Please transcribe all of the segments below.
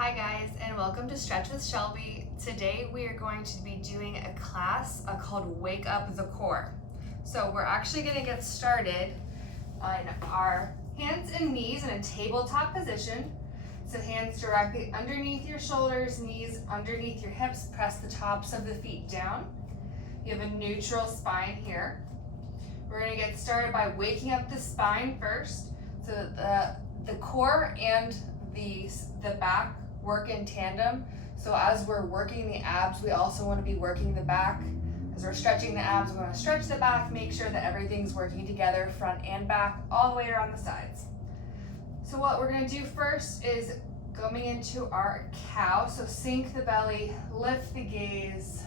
Hi guys, and welcome to Stretch with Shelby. Today we are going to be doing a class called Wake Up the Core. So we're actually going to get started on our hands and knees in a tabletop position. So hands directly underneath your shoulders, knees underneath your hips, press the tops of the feet down. You have a neutral spine here. We're going to get started by waking up the spine first, so that the core and the back work in tandem. So as we're working the abs, we also want to be working the back. As we're stretching the abs, we want to stretch the back, make sure that everything's working together, front and back, all the way around the sides. So what we're going to do first is going into our cow. So sink the belly, lift the gaze,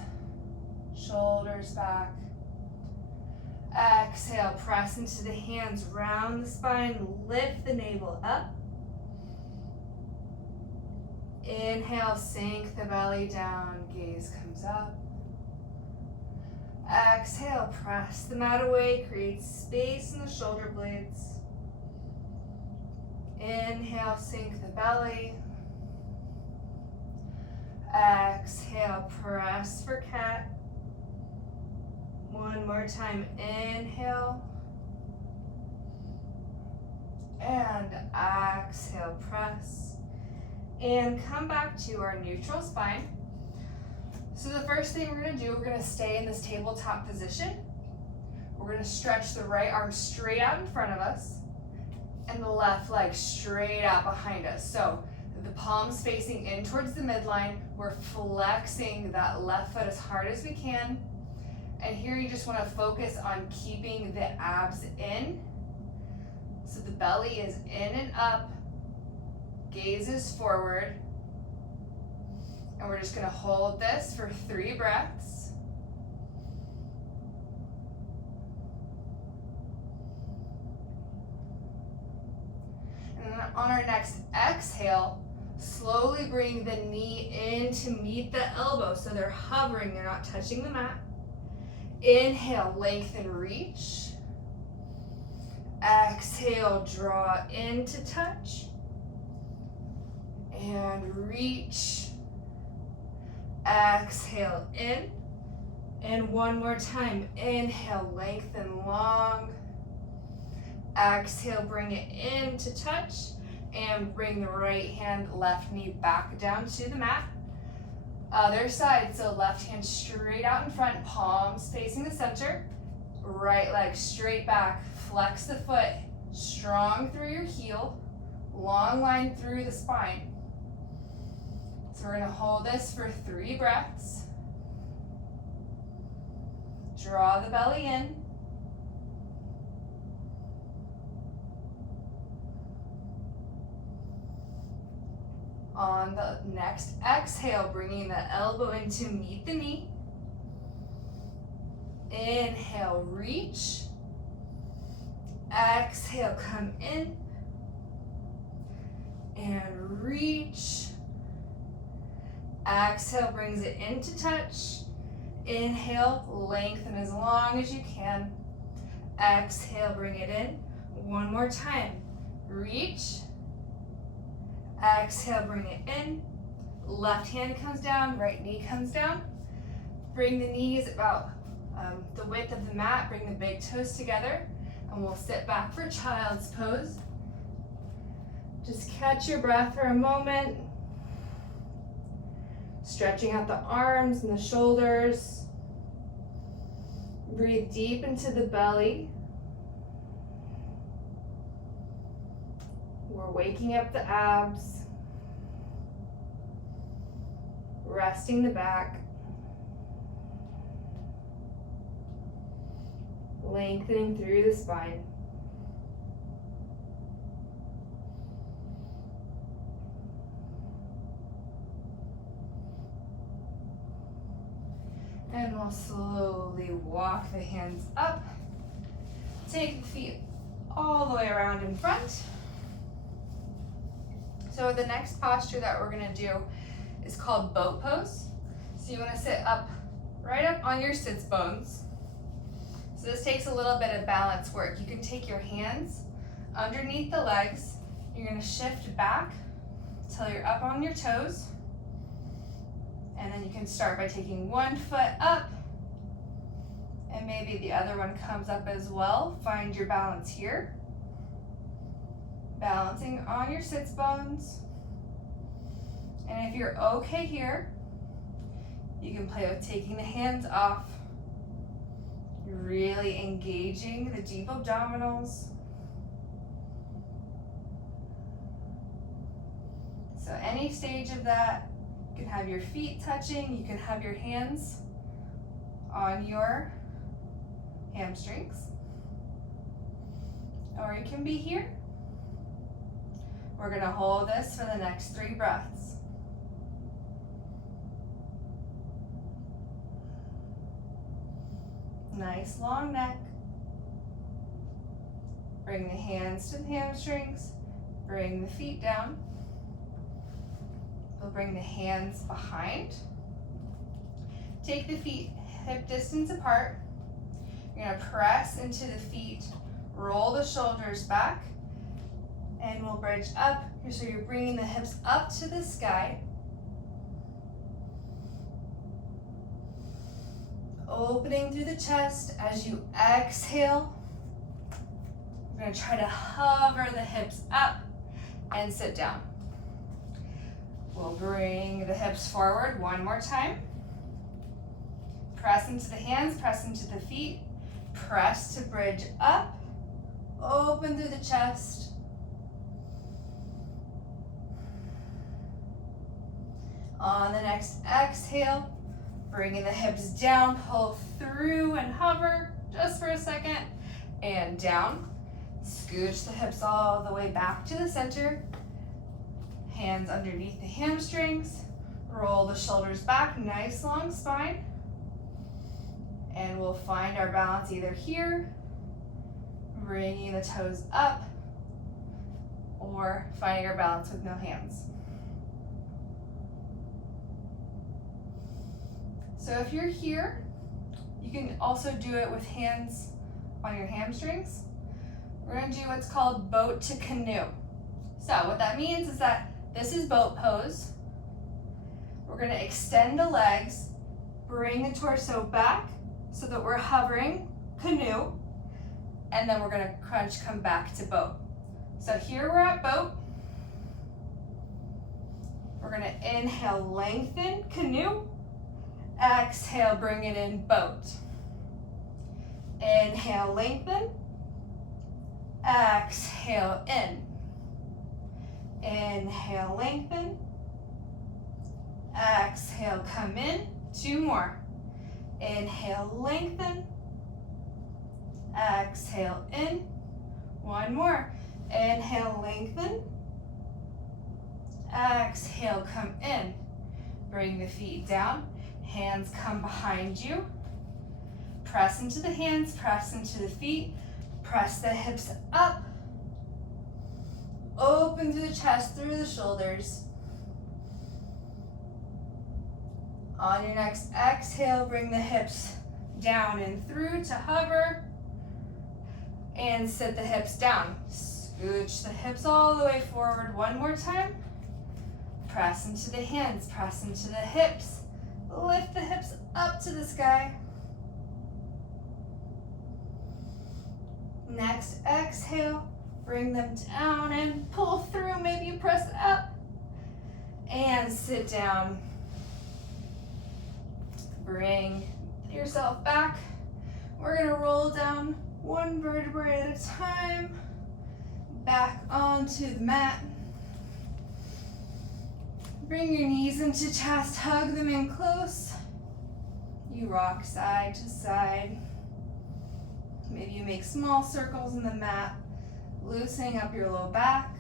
shoulders back. Exhale, press into the hands, round the spine, lift the navel up. Inhale, sink the belly down, gaze comes up. Exhale, press the mat away, create space in the shoulder blades. Inhale, sink the belly. Exhale, press for cat. One more time, inhale. And exhale, press. And come back to our neutral spine. So the first thing we're going to do, we're going to stay in this tabletop position. We're going to stretch the right arm straight out in front of us and the left leg straight out behind us. So the palms facing in towards the midline. We're flexing that left foot as hard as we can. And here you just want to focus on keeping the abs in. So the belly is in and up. Gaze is forward, and we're just going to hold this for 3 breaths. And then on our next exhale, slowly bring the knee in to meet the elbow, so they're hovering, they're not touching the mat. Inhale, lengthen, reach. Exhale, draw in to touch. And reach. Exhale in. And one more time. Inhale, lengthen long. Exhale, bring it in to touch. And bring the right hand, left knee back down to the mat. Other side, so left hand straight out in front, palms facing the center. Right leg straight back. Flex the foot, strong through your heel. Long line through the spine. So we're going to hold this for 3 breaths. Draw the belly in. On the next exhale, bringing the elbow in to meet the knee. Inhale, reach. Exhale, come in. And reach. Exhale, brings it into touch. Inhale, lengthen as long as you can. Exhale, bring it in. One more time. Reach. Exhale, bring it in. Left hand comes down, right knee comes down. Bring the knees about the width of the mat. Bring the big toes together. And we'll sit back for child's pose. Just catch your breath for a moment. Stretching out the arms and the shoulders. Breathe deep into the belly. We're waking up the abs. Resting the back. Lengthening through the spine. And we'll slowly walk the hands up. Take the feet all the way around in front. So the next posture that we're going to do is called boat pose. So you want to sit up, right up on your sits bones. So this takes a little bit of balance work. You can take your hands underneath the legs. You're going to shift back till you're up on your toes. And then you can start by taking one foot up, and maybe the other one comes up as well. Find your balance here. Balancing on your sits bones. And if you're okay here, you can play with taking the hands off. You're really engaging the deep abdominals. So any stage of that, you can have your feet touching, you can have your hands on your hamstrings, or you can be here. We're gonna hold this for the next 3 breaths. Nice long neck. Bring the hands to the hamstrings, bring the feet down. We'll bring the hands behind. Take the feet hip distance apart. You're gonna press into the feet, roll the shoulders back, and we'll bridge up. So you're bringing the hips up to the sky. Opening through the chest as you exhale. We're gonna try to hover the hips up and sit down. We'll bring the hips forward one more time. Press into the hands, press into the feet. Press to bridge up. Open through the chest. On the next exhale, bringing the hips down, pull through and hover just for a second. And down. Scooch the hips all the way back to the center. Hands underneath the hamstrings. Roll the shoulders back, nice long spine. And we'll find our balance either here, bringing the toes up, or finding our balance with no hands. So if you're here, you can also do it with hands on your hamstrings. We're gonna do what's called boat to canoe. So what that means is that this is boat pose. We're gonna extend the legs, bring the torso back so that we're hovering canoe, and then we're gonna crunch, come back to boat. So here we're at boat. We're gonna inhale, lengthen, canoe. Exhale, bring it in, boat. Inhale, lengthen. Exhale, in. Inhale, lengthen. Exhale, come in. 2 more. Inhale, lengthen. Exhale, in. 1 more. Inhale, lengthen. Exhale, come in. Bring the feet down. Hands come behind you. Press into the hands, press into the feet. Press the hips up. Open through the chest, through the shoulders. On your next exhale, bring the hips down and through to hover. And sit the hips down. Scooch the hips all the way forward 1 more time. Press into the hands, press into the hips. Lift the hips up to the sky. Next exhale, bring them down and pull through. Maybe you press up and sit down. Bring yourself back. We're gonna roll down 1 vertebrae at a time, back onto the mat. Bring your knees into chest, hug them in close. You rock side to side. Maybe you make small circles in the mat, loosening up your low back.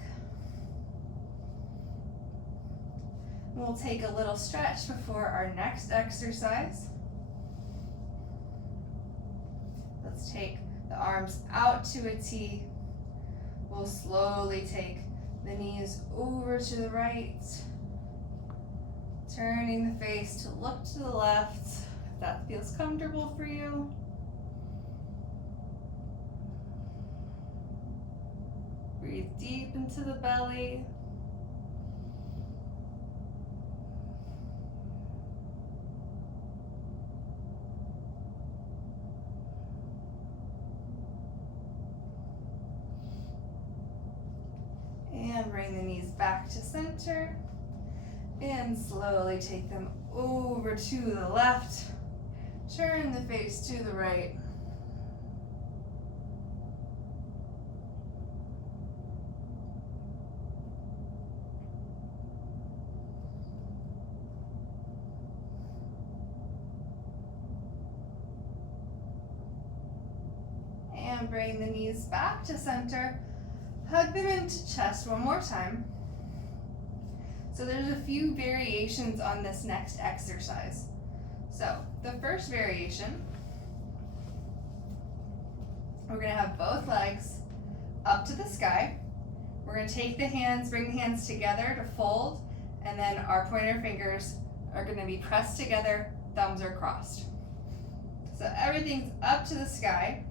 We'll take a little stretch before our next exercise. Let's take the arms out to a T. We'll slowly take the knees over to the right, turning the face to look to the left, if that feels comfortable for you. Breathe deep into the belly. bring the knees back to center. And slowly take them over to the left. Turn the face to the right. And bring the knees back to center. Hug them into chest one more time. So there's a few variations on this next exercise. So the first variation, we're gonna have both legs up to the sky. We're gonna take the hands, bring the hands together to fold, and then our pointer fingers are gonna be pressed together, thumbs are crossed. So everything's up to the sky.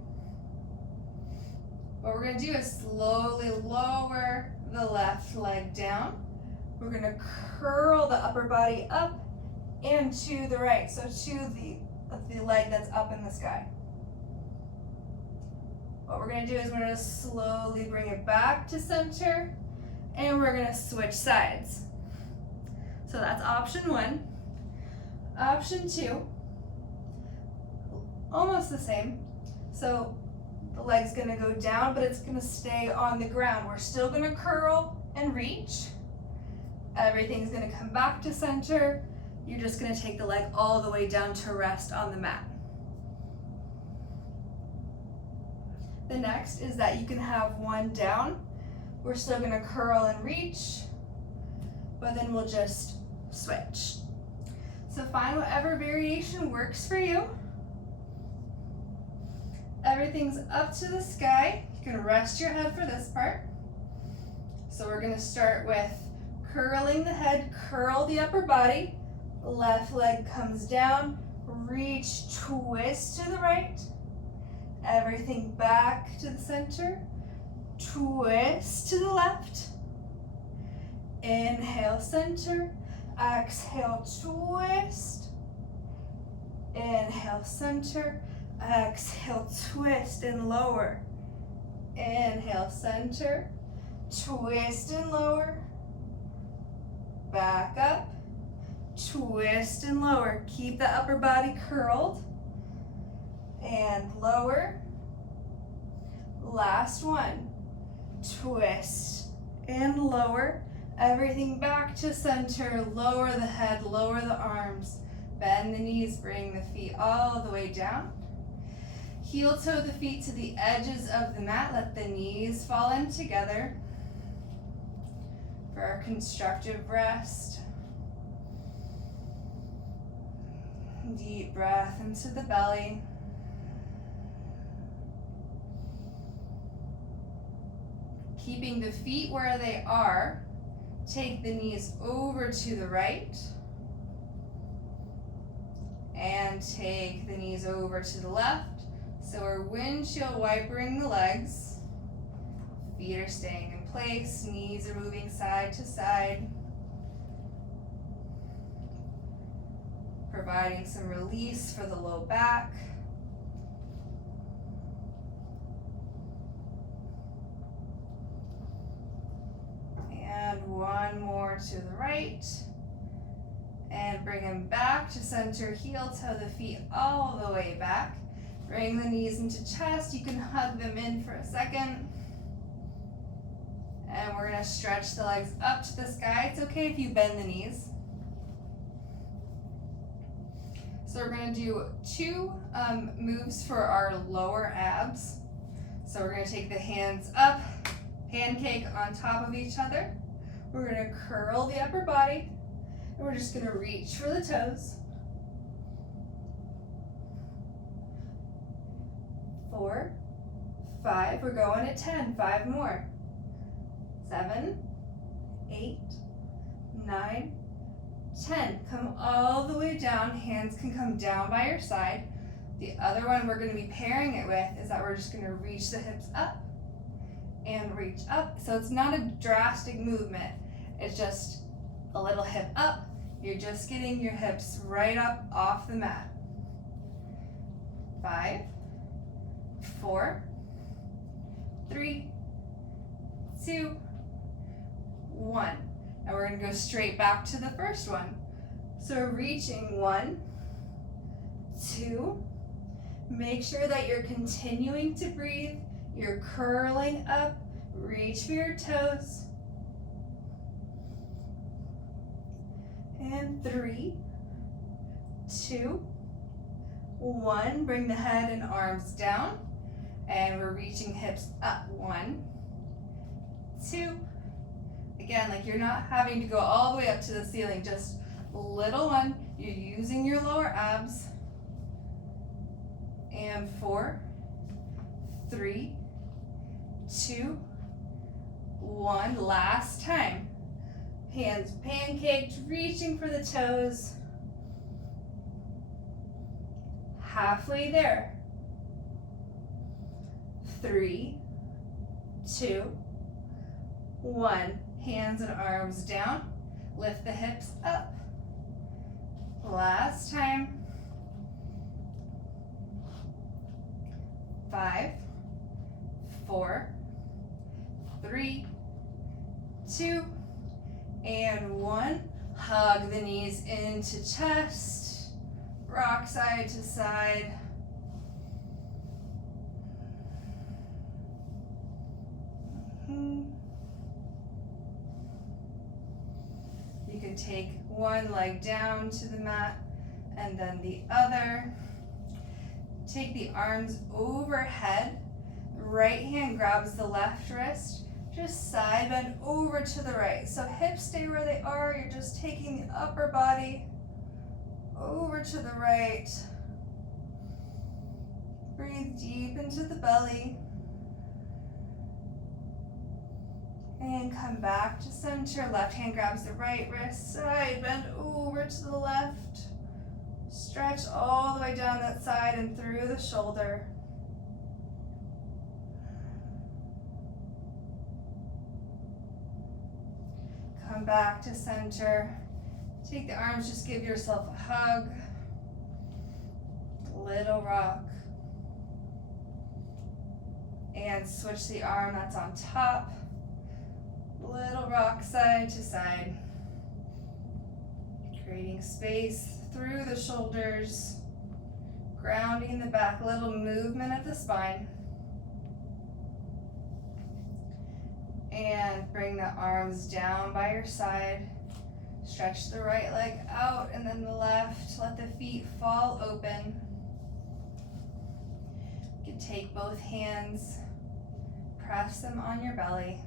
What we're gonna do is slowly lower the left leg down. We're gonna curl the upper body up and to the right, so to the leg that's up in the sky. What we're gonna do is we're gonna slowly bring it back to center, and we're gonna switch sides. So that's option one. Option two, almost the same. So the leg's gonna go down, but it's gonna stay on the ground. We're still gonna curl and reach. Everything's gonna come back to center. You're just gonna take the leg all the way down to rest on the mat. The next is that you can have one down. We're still gonna curl and reach, but then we'll just switch. So find whatever variation works for you. Everything's up to the sky. You can rest your head for this part. So we're gonna start with curling the head, curl the upper body, left leg comes down, reach, twist to the right, everything back to the center, twist to the left, inhale center, exhale twist, inhale center, exhale twist and lower, inhale center, twist and lower, back up, twist and lower. Keep the upper body curled and lower. Last one, twist and lower. Everything back to center. Lower the head, lower the arms, bend the knees, bring the feet all the way down. Heel toe the feet to the edges of the mat. Let the knees fall in together for our constructive rest. Deep breath into the belly. Keeping the feet where they are, take the knees over to the right and take the knees over to the left. So we're windshield wipering the legs. Feet are staying in place, knees are moving side to side. Providing some release for the low back. And one more to the right. And bring them back to center, heel toe the feet all the way back. Bring the knees into chest. You can hug them in for a second. And we're gonna stretch the legs up to the sky. It's okay if you bend the knees. So we're gonna do two moves for our lower abs. So we're gonna take the hands up, pancake on top of each other. We're gonna curl the upper body, and we're just gonna reach for the toes. 4, 5, we're going at 10, 5 more. 7, 8, 9, 10. Come all the way down. Hands can come down by your side. The other one we're going to be pairing it with is that we're just going to reach the hips up and reach up. So it's not a drastic movement. It's just a little hip up. You're just getting your hips right up off the mat. 5, 4, 3, 2, 1. Now we're going to go straight back to the first one. So reaching 1, 2. Make sure that you're continuing to breathe. You're curling up. Reach for your toes. And 3, 2, 1. Bring the head and arms down. And we're reaching hips up. 1, 2. Again, like you're not having to go all the way up to the ceiling, just little one. You're using your lower abs. And 4, 3, 2, 1. Last time. Hands pancaked, reaching for the toes. Halfway there. 3, 2, 1. Hands and arms down. Lift the hips up. Last time. 5, 4, 3, 2, and 1. Hug the knees into chest. Rock side to side. You can take one leg down to the mat and then the other. Take the arms overhead. Right hand grabs the left wrist. Just side bend over to the right. So hips stay where they are. You're just taking the upper body over to the right. Breathe deep into the belly. And come back to center. Left hand grabs the right wrist. Side bend over to the left. Stretch all the way down that side and through the shoulder. Come back to center. Take the arms, just give yourself a hug. Little rock. And switch the arm that's on top. Little rock side to side. Creating space through the shoulders. Grounding the back, little movement of the spine. And bring the arms down by your side. Stretch the right leg out and then the left. Let the feet fall open. You can take both hands, press them on your belly.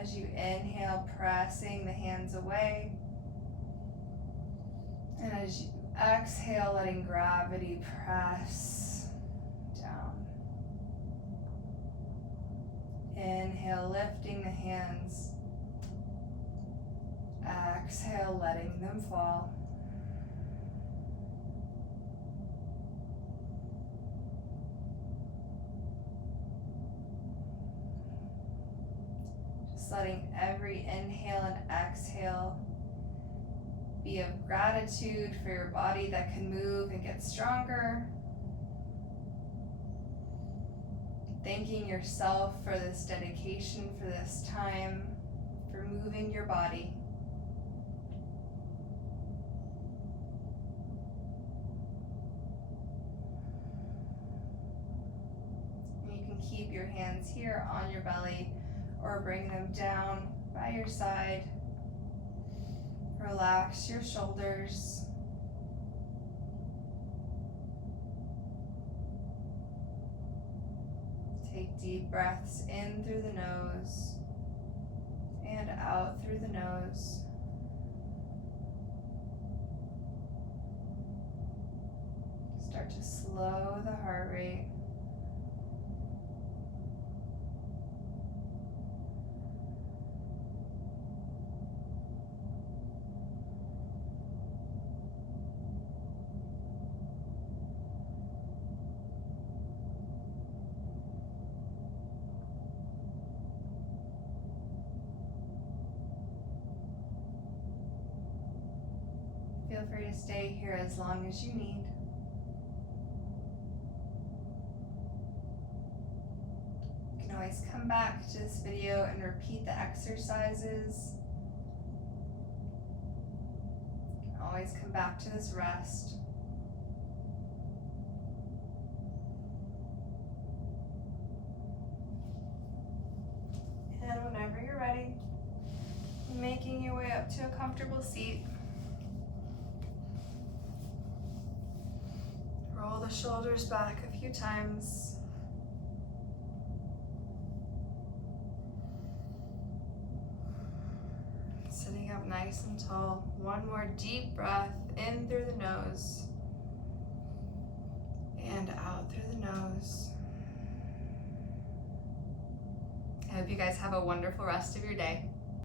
As you inhale, pressing the hands away. And as you exhale, letting gravity press down. Inhale, lifting the hands. Exhale, letting them fall. Just letting every inhale and exhale be of gratitude for your body that can move and get stronger. Thanking yourself for this dedication, for this time, for moving your body. You can keep your hands here on your belly or bring them down by your side. Relax your shoulders. Take deep breaths in through the nose and out through the nose. Start to slow the heart rate. Feel free to stay here as long as you need. You can always come back to this video and repeat the exercises. You can always come back to this rest. And whenever you're ready, making your way up to a comfortable seat. Roll the shoulders back a few times. Sitting up nice and tall. One more deep breath in through the nose and out through the nose. I hope you guys have a wonderful rest of your day.